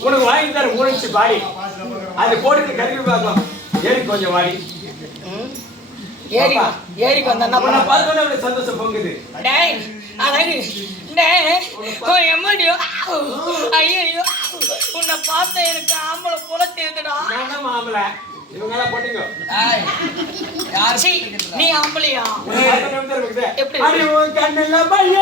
உனக்கு வாங்கி தர மூணு பாடி அது போட்டு கருவி பார்க்கலாம் ஏறி கொஞ்சம் வாடி ஏரிக்கு வந்தா பார்த்தோன்னே சந்தோஷம் பொங்குது. உன்னை பார்த்த எனக்கு ஆம்பளை போல தெரியுதுடா. ஆம்பளை இவங்க போட்டீங்க நீ ஆம்பளையா? கண்ணுல பைய